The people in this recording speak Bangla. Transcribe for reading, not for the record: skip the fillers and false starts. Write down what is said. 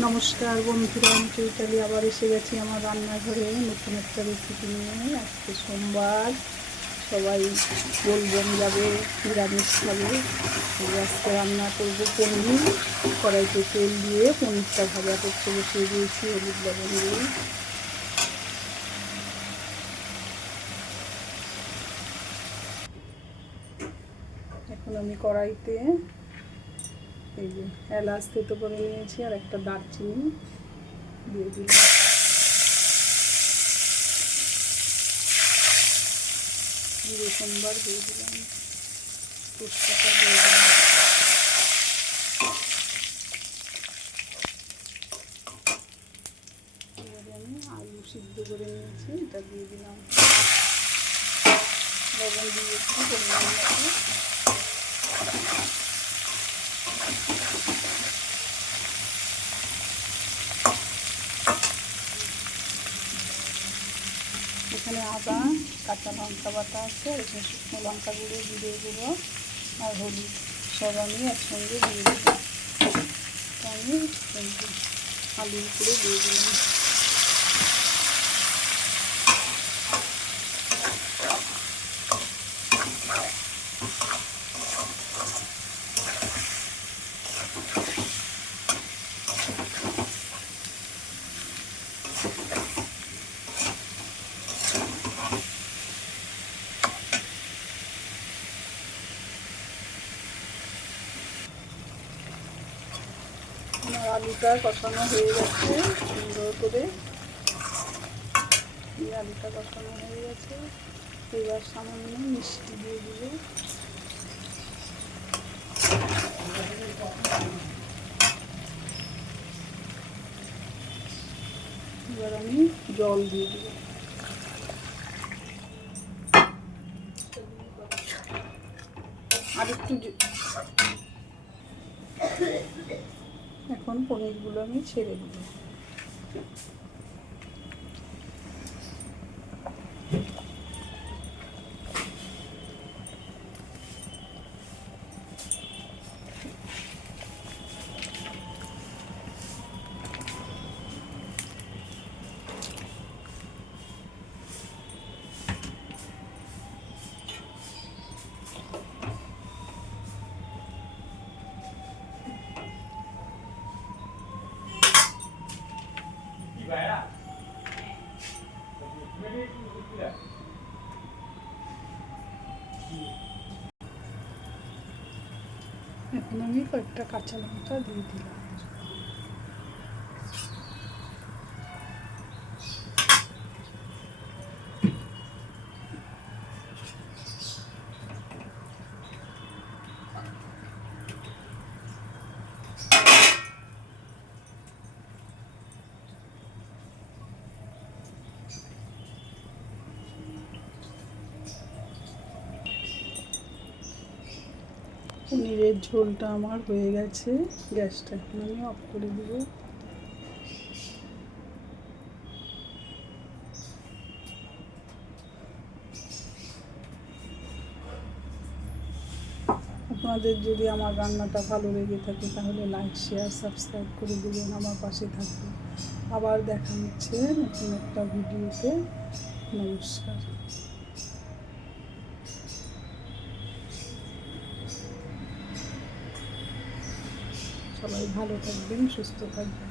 নমস্কার বন্ধুরা, আমি চৈতালি আবার এসে গেছি আমার রান্নাঘরে নতুন একটা রেসিপি নিয়ে। আজকে সোমবার, সবাই বলবেন যাবে, নিরামিষ খাবে। আজকে রান্না করবো পনির। কড়াইতে তেল দিয়ে পনিরটা ভাজা করতে বসিয়ে দিয়েছি হলুদ লবণ দিয়ে। এখন আমি কড়াইতে এই যে এলাচ থেতো করে নিয়েছি আর একটা দারচিনি দিয়ে দিলাম। জিরে সোমবার দিয়ে দিলাম, তেজপাতা দিয়ে দিলাম। এবারে আমি আলু সিদ্ধ করে নিয়েছি, এটা দিয়ে দিলাম। লবণ দিয়েছি পরিমাণ মতো। এখানে আদা, কাঁচা লঙ্কা বাটা আছে, এখানে শুকনো লঙ্কা গুঁড়ো, জিরে গুঁড়ো আর হলুদ সব আমি একসঙ্গে দিয়ে দেবো। আমি আলুর উপরে দিয়ে দিলাম। আমার আলুটা কষানো হয়ে গেছে সুন্দর করে। আলুটা কষানো হয়ে গেছে, এবার সামান্য মিষ্টি দিয়ে দিব। এবার আমি জল দিয়ে দিব। আর একটু এখন পনিরগুলো আমি ছেড়ে দিব। এখন আমি কয়েকটা কাঁচা লঙ্কা দিয়ে দিলাম। পনিরের ঝোলটা আমার হয়ে গেছে, গ্যাসটা এখন আমি অফ করে দেব। আপনাদের যদি আমার রান্নাটা ভালো লেগে থাকে তাহলে লাইক, শেয়ার, সাবস্ক্রাইব করে দেবেন, আমার পাশে থাকবেন। আবার দেখা হচ্ছে নতুন একটা ভিডিওতে। নমস্কার। সবাই ভালো থাকবেন, সুস্থ থাকবেন।